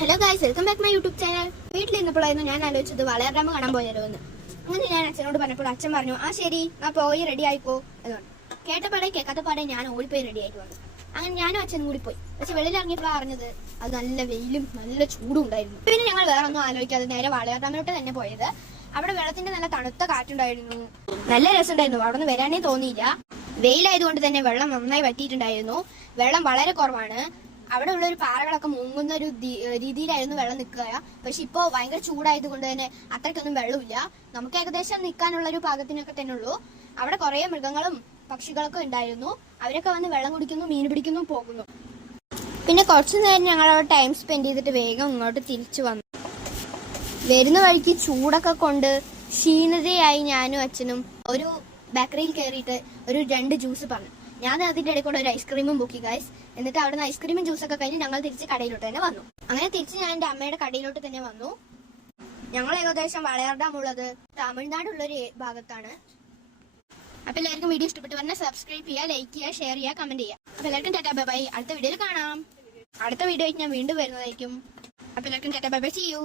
Hello guys, welcome back my YouTube channel. വീട്ടിലിരുന്നപ്പോഴായിരുന്നു ഞാൻ ആലോചിച്ചത് വളയർ ഡാം കാണാൻ പോയാലോ എന്ന്. അങ്ങനെ ഞാൻ അച്ഛനോട് പറഞ്ഞപ്പോൾ അച്ഛൻ പറഞ്ഞു, ആ ശരി, ആ പോയി റെഡി ആയിപ്പോ എന്നാണ്. കേട്ടപ്പാടെ കേൾക്കാത്തപ്പാടെ ഞാൻ ഓടിപ്പോയി റെഡി ആയിട്ട് വന്നു. അങ്ങനെ ഞാനും അച്ഛനും കൂടി പോയി. പക്ഷെ വെളിയിൽ ഇറങ്ങിയപ്പോഴാണ് അറിഞ്ഞത് അത് നല്ല വെയിലും നല്ല ചൂടും ഉണ്ടായിരുന്നു. പിന്നെ ഞങ്ങൾ വേറെ ഒന്നും ആലോചിക്കാതെ നേരെ വളയർ ഡാമിലോട്ട് തന്നെ പോയത്. അവിടെ വെള്ളത്തിന്റെ നല്ല തണുത്ത കാറ്റുണ്ടായിരുന്നു, നല്ല രസമുണ്ടായിരുന്നു. അവിടെ നിന്ന് വരാനേ തോന്നിയില്ല. വെയിലായതുകൊണ്ട് തന്നെ വെള്ളം നന്നായി വറ്റിയിട്ടുണ്ടായിരുന്നു. വെള്ളം വളരെ കുറവാണ്. അവിടെ ഉള്ള ഒരു പാറകളൊക്കെ മുങ്ങുന്ന ഒരു രീതിയിലായിരുന്നു വെള്ളം നിൽക്കുക. പക്ഷെ ഇപ്പോൾ ഭയങ്കര ചൂടായത് കൊണ്ട് തന്നെ അത്രയ്ക്കൊന്നും വെള്ളമില്ല. നമുക്ക് ഏകദേശം നിൽക്കാനുള്ള ഒരു പാകത്തിനൊക്കെ തന്നെ ഉള്ളൂ. അവിടെ കുറേ മൃഗങ്ങളും പക്ഷികളൊക്കെ ഉണ്ടായിരുന്നു. അവരൊക്കെ വന്ന് വെള്ളം കുടിക്കുന്നു, മീൻ പിടിക്കുന്നു, പോകുന്നു. പിന്നെ കുറച്ചു നേരം ഞങ്ങൾ അവിടെ ടൈം സ്പെൻഡ് ചെയ്തിട്ട് വേഗം ഇങ്ങോട്ട് തിരിച്ചു വന്നു. വരുന്ന വഴിക്ക് ചൂടൊക്കെ കൊണ്ട് ക്ഷീണിതയായി ഞാനും അച്ഛനും ഒരു ബേക്കറിയിൽ കയറിയിട്ട് ഒരു 2 ജ്യൂസ് പറഞ്ഞു. ഞാൻ അതിന്റെ ഇടയിൽ കൂടെ ഒരു ഐസ്ക്രീമും ബുക്കി ഗൈസ്. എന്നിട്ട് അവിടെ നിന്ന് ഐസ്ക്രീമും ജ്യൂസൊക്കെ കഴിഞ്ഞ് ഞങ്ങൾ തിരിച്ച് കടയിലോട്ട് തന്നെ വന്നു. അങ്ങനെ തിരിച്ച് ഞാൻ എൻ്റെ അമ്മയുടെ കടയിലോട്ട് തന്നെ വന്നു. ഞങ്ങൾ ഏകദേശം വളയർ ഡാം ഉള്ളത് തമിഴ്നാടുള്ളൊരു ഭാഗത്താണ്. അപ്പൊ എല്ലാവർക്കും വീഡിയോ ഇഷ്ടപ്പെട്ട് പറഞ്ഞാൽ സബ്സ്ക്രൈബ് ചെയ്യുക, ലൈക്ക് ചെയ്യുക, ഷെയർ ചെയ്യുക, കമന്റ് ചെയ്യുക. അപ്പൊ എല്ലാവർക്കും ടാറ്റാ ബൈ ബൈ. അടുത്ത വീഡിയോയിൽ കാണാം. അടുത്ത വീഡിയോയ്ക്ക് ഞാൻ വീണ്ടും വരുന്നതായിരിക്കും. അപ്പൊ എല്ലാവർക്കും tata bye bye, see U.